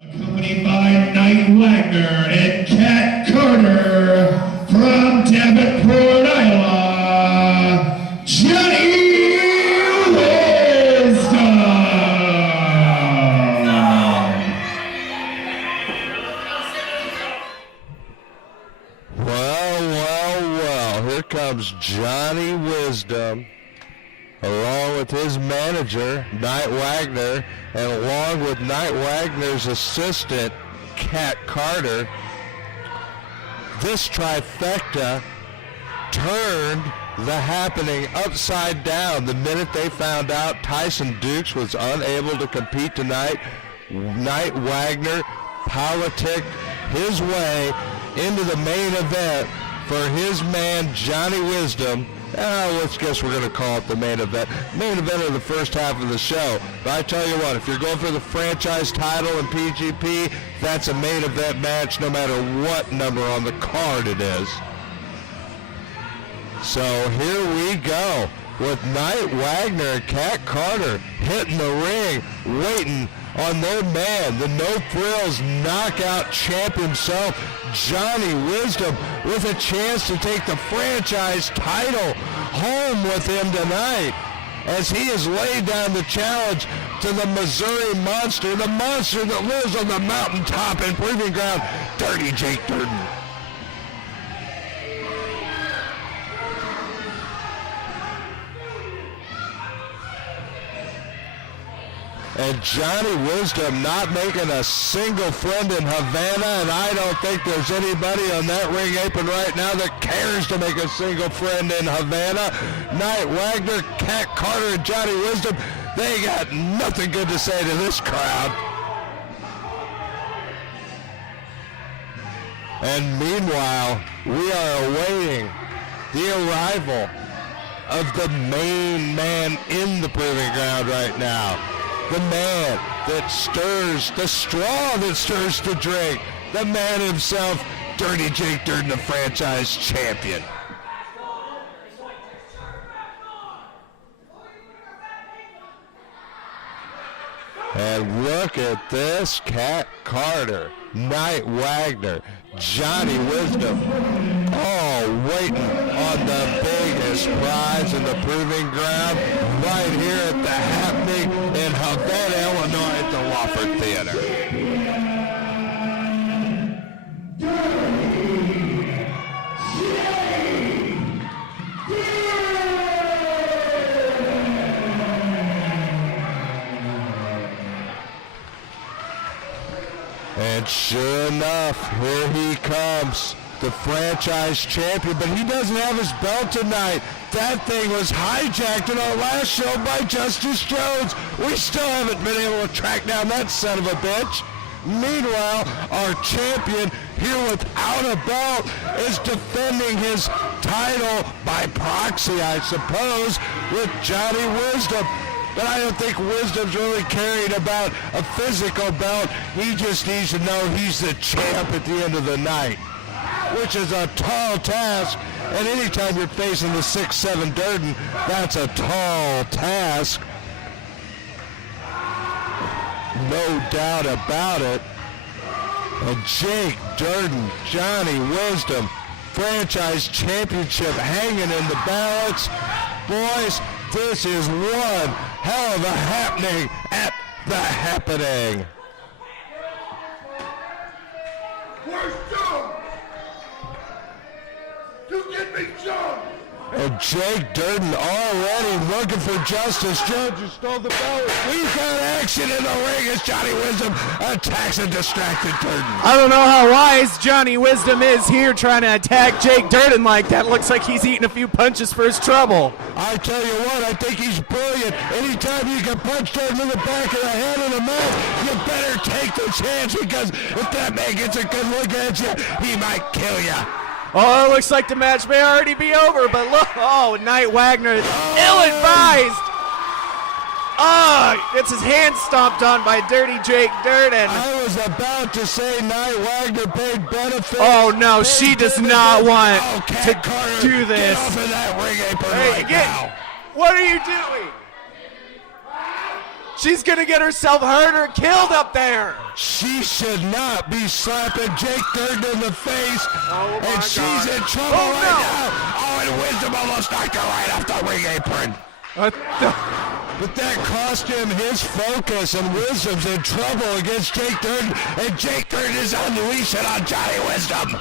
Accompanied by Knight Wagner and Cat Carter from Davenport, Iowa, Johnny Wisdom. Well, here comes Johnny Wisdom, along with his manager, Knight Wagner, and along with Knight Wagner's assistant, Cat Carter. This trifecta turned the happening upside down the minute they found out Tyson Dukes was unable to compete tonight. Knight Wagner politicked his way into the main event for his man Johnny Wisdom. Let's guess we're going to call it the main event. Main event of the first half of the show. But I tell you what, if you're going for the franchise title in PGP, that's a main event match no matter what number on the card it is. So here we go with Knight Wagner and Cat Carter hitting the ring, waiting on their man, the no-frills knockout champ himself, Johnny Wisdom, with a chance to take the franchise title home with him tonight as he has laid down the challenge to the Missouri Monster, the monster that lives on the mountaintop and proving ground, Dirty Jake Dirden. And Johnny Wisdom not making a single friend in Havana, and I don't think there's anybody on that ring apron right now that cares to make a single friend in Havana. Knight Wagner, Cat Carter, and Johnny Wisdom, they got nothing good to say to this crowd. And meanwhile, we are awaiting the arrival of the main man in the proving ground right now. The man that stirs, the straw that stirs the drink. The man himself, Dirty Jake Dirden, the franchise champion. And look at this, Cat Carter, Knight Wagner, Johnny Wisdom, all waiting on the biggest prize in the proving ground right here at the happening in Havana, Illinois at the Wofford Theater. And sure enough, here he comes, the franchise champion, but he doesn't have his belt tonight. That thing was hijacked in our last show by Justice Jones. We still haven't been able to track down that son of a bitch. Meanwhile, our champion here without a belt is defending his title by proxy, I suppose, with Johnny Wisdom. But I don't think Wisdom's really caring about a physical belt. He just needs to know he's the champ at the end of the night, which is a tall task. And anytime you're facing the 6'7" Dirden, that's a tall task. No doubt about it. And Jake Dirden, Johnny Wisdom, franchise championship hanging in the balance. Boys, this is one hell of a happening at the happening. Where's Joe? You get me Joe! And Jake Dirden already looking for Justice Jones, who stole the belt. We've got action in the ring as Johnny Wisdom attacks a distracted Dirden. I don't know how wise Johnny Wisdom is here trying to attack Jake Dirden like that. Looks like he's eating a few punches for his trouble. I tell you what, I think he's brilliant. Anytime you can punch Dirden in the back of the head and the mouth, you better take the chance, because if that man gets a good look at you, he might kill you. Oh, it looks like the match may already be over, but look, Knight Wagner is ill-advised. Oh, gets his hand stomped on by Dirty Jake Dirden. I was about to say Night Wagner paid benefits. Oh, no, she does not want to Carter, do this. Get off of that ring apron right now. What are you doing? She's going to get herself hurt or killed up there. She should not be slapping Jake Dirden in the face. Oh, and she's in trouble right now. Oh, and Wisdom almost knocked her right off the ring apron. But that cost him his focus, and Wisdom's in trouble against Jake Dirden, and Jake Dirden is unleashing on Johnny Wisdom.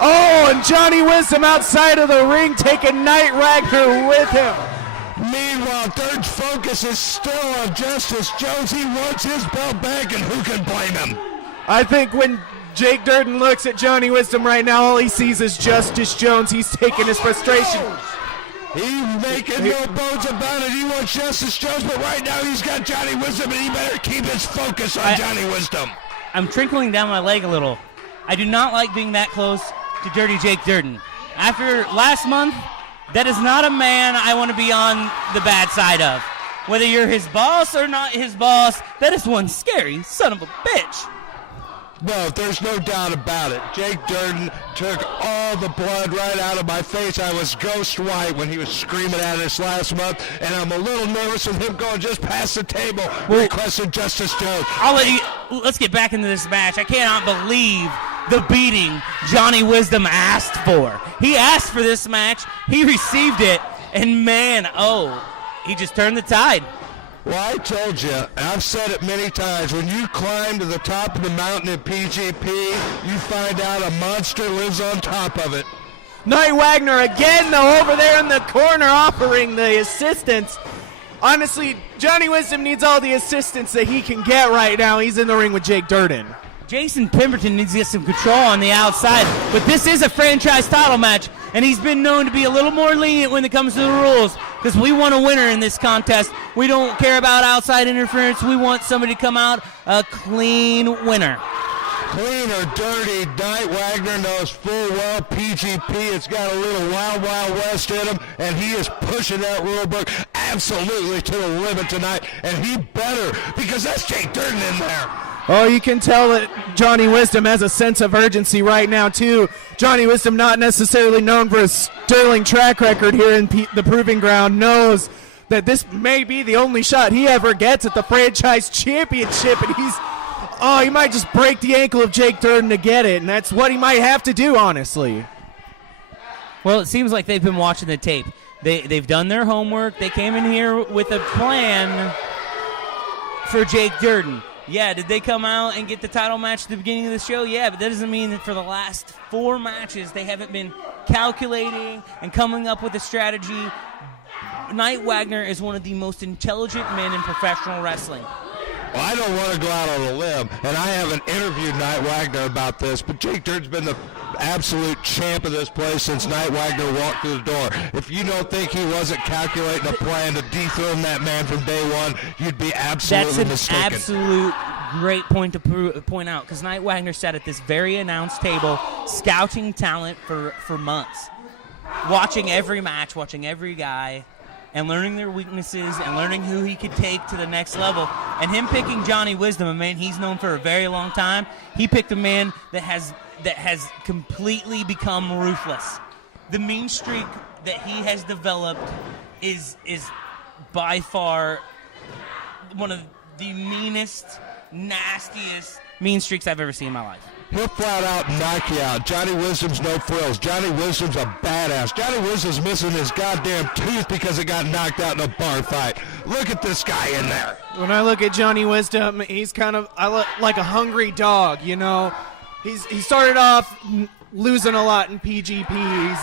Oh, and Johnny Wisdom outside of the ring taking Night Wagner with him. Meanwhile, Dirden's focus is still on Justice Jones. He wants his belt back, and who can blame him? I think when Jake Dirden looks at Johnny Wisdom right now, all he sees is Justice Jones. He's taking his frustration. He's making no bones about it. He wants Justice Jones, but right now he's got Johnny Wisdom, and he better keep his focus on Johnny Wisdom. I'm trickling down my leg a little. I do not like being that close to Dirty Jake Dirden. After last month, that is not a man I want to be on the bad side of. Whether you're his boss or not his boss, that is one scary son of a bitch. No, there's no doubt about it. Jake Dirden took all the blood right out of my face. I was ghost white when he was screaming at us last month, and I'm a little nervous with him going just past the table, requesting Justice Jones. Let's get back into this match. I cannot believe the beating Johnny Wisdom asked for. He asked for this match, he received it, and man, he just turned the tide. Well, I told you, and I've said it many times, when you climb to the top of the mountain in PGP, you find out a monster lives on top of it. Night Wagner again, though, over there in the corner offering the assistance. Honestly, Johnny Wisdom needs all the assistance that he can get right now. He's in the ring with Jake Dirden. Jason Pemberton needs to get some control on the outside, but this is a franchise title match, and he's been known to be a little more lenient when it comes to the rules, because we want a winner in this contest. We don't care about outside interference. We want somebody to come out a clean winner. Clean or dirty, Night Wagner knows full well PGP has got a little Wild Wild West in him, and he is pushing that rule book absolutely to the limit tonight, and he better, because that's Jake Dirden in there. Oh, you can tell that Johnny Wisdom has a sense of urgency right now, too. Johnny Wisdom, not necessarily known for a sterling track record here in the Proving Ground, knows that this may be the only shot he ever gets at the franchise championship, and he might just break the ankle of Jake Dirden to get it, and that's what he might have to do, honestly. Well, it seems like they've been watching the tape. They've done their homework. They came in here with a plan for Jake Dirden. Yeah, did they come out and get the title match at the beginning of the show? Yeah, but that doesn't mean that for the last 4 matches they haven't been calculating and coming up with a strategy. Night Wagner is one of the most intelligent men in professional wrestling. Well, I don't want to go out on a limb, and I haven't interviewed Night Wagner about this, but Jake Dirden's been the absolute champ of this place since Night Wagner walked through the door. If you don't think he wasn't calculating a plan to dethrone that man from day one, you'd be absolutely mistaken. That's an absolute great point to point out, because Night Wagner sat at this very announced table scouting talent for months, watching every match, watching every guy, and learning their weaknesses and learning who he could take to the next level. And him picking Johnny Wisdom, a man he's known for a very long time, he picked a man that has completely become ruthless. The mean streak that he has developed is by far one of the meanest, nastiest mean streaks I've ever seen in my life. He'll flat out knock you out. Johnny Wisdom's no frills. Johnny Wisdom's a badass. Johnny Wisdom's missing his goddamn tooth because it got knocked out in a bar fight. Look at this guy in there. When I look at Johnny Wisdom, he's kind of like a hungry dog, you know. He started off losing a lot in PGP.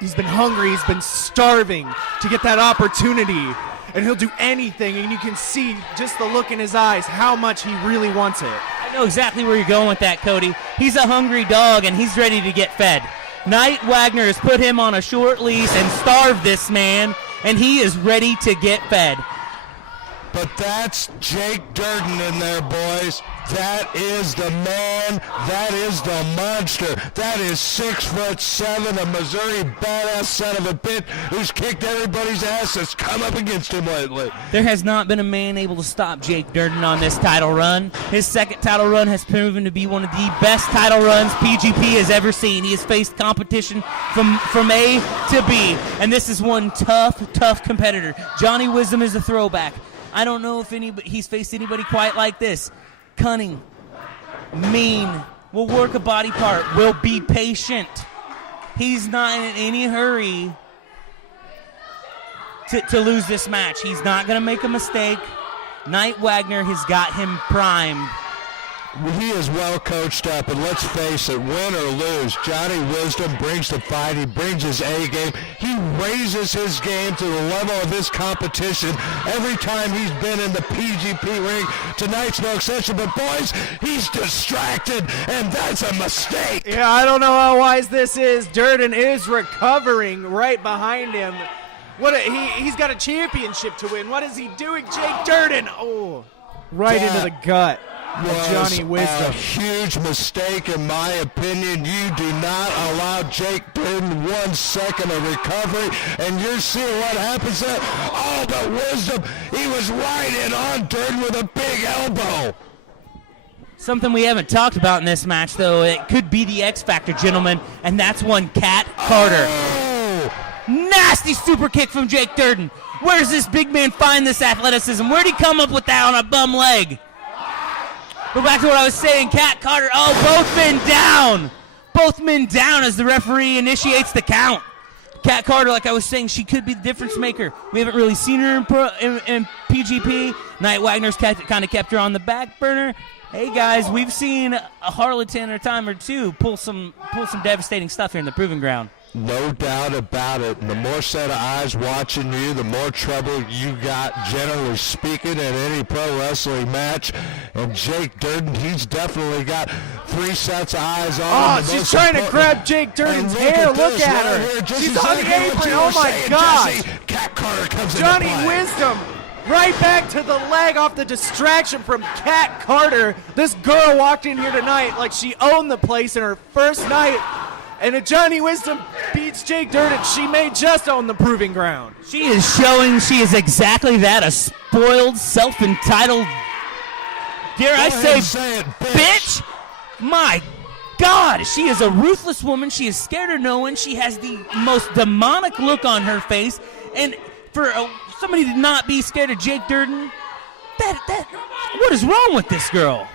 He's been hungry. He's been starving to get that opportunity, and he'll do anything. And you can see just the look in his eyes how much he really wants it. I know exactly where you're going with that, Cody. He's a hungry dog, and he's ready to get fed. Night Wagner has put him on a short leash and starved this man, and he is ready to get fed. but that's Jake Dirden in there, boys. That is the man. That is the monster. That is 6'7", a Missouri badass son of a bitch who's kicked everybody's ass that's come up against him lately. There has not been a man able to stop Jake Dirden on this title run. His second title run has proven to be one of the best title runs PGP has ever seen. He has faced competition from A to B, and this is one tough competitor. Johnny Wisdom is a throwback. I don't know if he's faced anybody quite like this. Cunning, mean, will work a body part, will be patient. He's not in any hurry to lose this match. He's not going to make a mistake. Knight Wagner has got him primed. He is well coached up, and let's face it, win or lose, Johnny Wisdom brings the fight. He brings his A game. He raises his game to the level of his competition every time he's been in the PGP ring. Tonight's no exception, but boys, he's distracted, and that's a mistake. Yeah, I don't know how wise this is. Dirden is recovering right behind him. He's got a championship to win. What is he doing, Jake Dirden? Oh, right into the gut. Johnny Wisdom. A huge mistake, in my opinion. You do not allow Jake Dirden 1 second of recovery, and you're seeing what happens there. Oh, but Wisdom, he was right in on Dirden with a big elbow. Something we haven't talked about in this match, though, it could be the X Factor, gentlemen, and that's one Cat Carter. Oh. Nasty super kick from Jake Dirden. Where does this big man find this athleticism? Where'd he come up with that on a bum leg? Go back to what I was saying, Cat Carter. Oh, both men down. Both men down as the referee initiates the count. Cat Carter, like I was saying, she could be the difference maker. We haven't really seen her in PGP. Knight Wagner's kind of kept her on the back burner. Hey, guys, we've seen a Harleton a time or two pull some devastating stuff here in the Proving Ground. No doubt about it. And the more set of eyes watching you, the more trouble you got, generally speaking, in any pro wrestling match. And Jake Dirden, he's definitely got 3 sets of eyes on him. Oh, she's trying to grab Jake Dirden's hair. Look at her. She's on the apron. Oh, my gosh. Cat Carter comes in. Johnny Wisdom right back to the leg off the distraction from Cat Carter. This girl walked in here tonight like she owned the place in her first night. And if Johnny Wisdom beats Jake Dirden, she may just own the Proving Ground. She is showing she is exactly that, a spoiled, self-entitled, dare I say, bitch. My God, she is a ruthless woman. She is scared of no one. She has the most demonic look on her face. And for somebody to not be scared of Jake Dirden, what is wrong with this girl?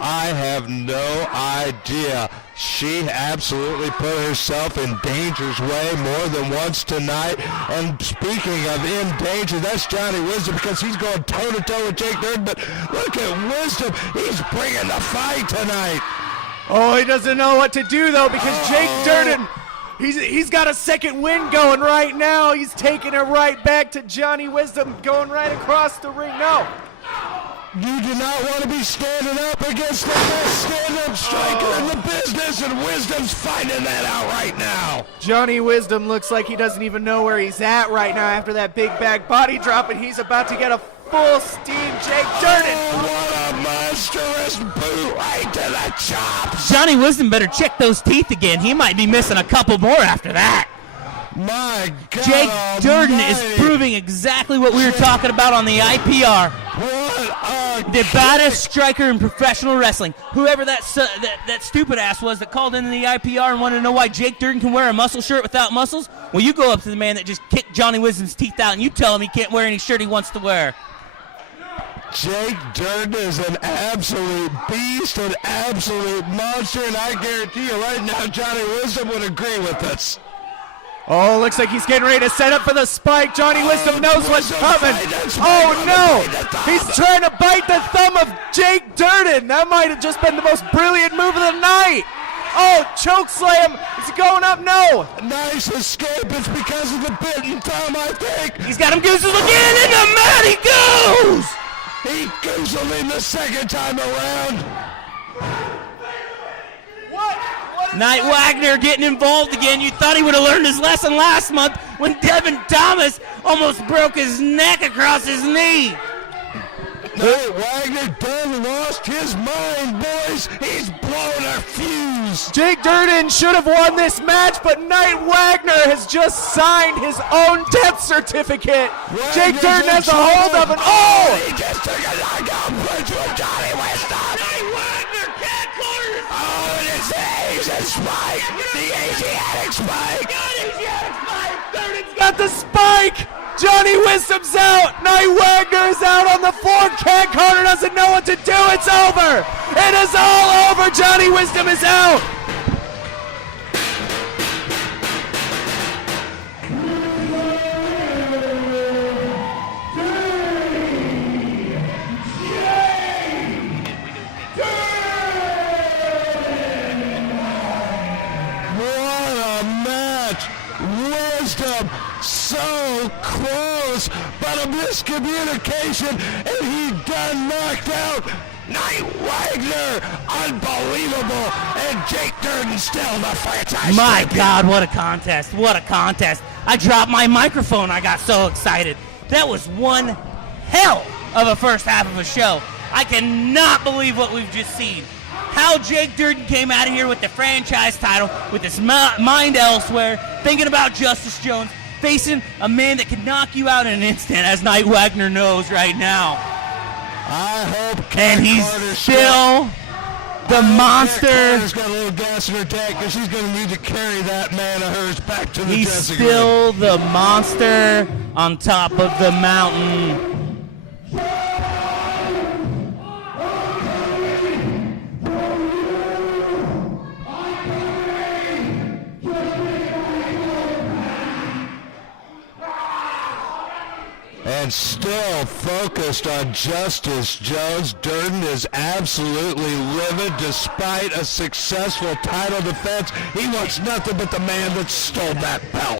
I have no idea. She absolutely put herself in danger's way more than once tonight. And speaking of in danger, that's Johnny Wisdom, because he's going toe-to-toe with Jake Dirden. But look at Wisdom. He's bringing the fight tonight. Oh, he doesn't know what to do, though, because Jake Dirden, he's got a second wind going right now. He's taking it right back to Johnny Wisdom, going right across the ring. No. You do not want to be standing up against the best stand-up striker in the business, and Wisdom's finding that out right now. Johnny Wisdom looks like he doesn't even know where he's at right now after that big back body drop, and he's about to get a full steam Jake Dirden. Oh, what a monstrous boot right to the chops. Johnny Wisdom better check those teeth again. He might be missing a couple more after that. My God, Jake Dirden is proving exactly what we were talking about on the IPR. The baddest striker in professional wrestling. Whoever that stupid ass was that called into the IPR and wanted to know why Jake Dirden can wear a muscle shirt without muscles, well, you go up to the man that just kicked Johnny Wisdom's teeth out and you tell him he can't wear any shirt he wants to wear. Jake Dirden is an absolute beast, an absolute monster, and I guarantee you right now Johnny Wisdom would agree with us. Oh, looks like he's getting ready to set up for the spike. Johnny Wisdom knows what's coming. Oh, no. He's trying to bite the thumb of Jake Dirden. That might have just been the most brilliant move of the night. Oh, choke slam. Is it going up? No. Nice escape. It's because of the bitten thumb, I think. He's got him goozled again, and the mat he goes. He goozled him the second time around. Knight Wagner getting involved again. You thought he would have learned his lesson last month when Devin Thomas almost broke his neck across his knee. Knight Wagner done lost his mind, boys. He's blown a fuse. Jake Dirden should have won this match, but Knight Wagner has just signed his own death certificate. Jake Dirden has a hold of it. Oh! He just took a knockout punch with Johnny Weston. Knight Wagner can't corner. Oh, and it's the Asian spike. The Asiatic spike. Dirden's got the spike. Johnny Wisdom's out. Knight Wagner is out on the floor. Cat Carter doesn't know what to do. It's over. It is all over. Johnny Wisdom is out. What a match. Wisdom so close, but a miscommunication, and he done knocked out Knight Wagner. Unbelievable. And Jake Dirden still the franchise My champion. God, what a contest. What a contest. I dropped my microphone. I got so excited. That was one hell of a first half of a show. I cannot believe what we've just seen. How Jake Dirden came out of here with the franchise title, with his mind elsewhere, thinking about Justice Jones, facing a man that can knock you out in an instant, as Knight Wagner knows right now. I hope And he's still the monster. She's got a little gas in her tank, because she's going to need to carry that man of hers back to the He's dressing room. still the monster on top of the mountain. And still focused on Justice Jones. Dirden is absolutely livid despite a successful title defense. He wants nothing but the man that stole that belt.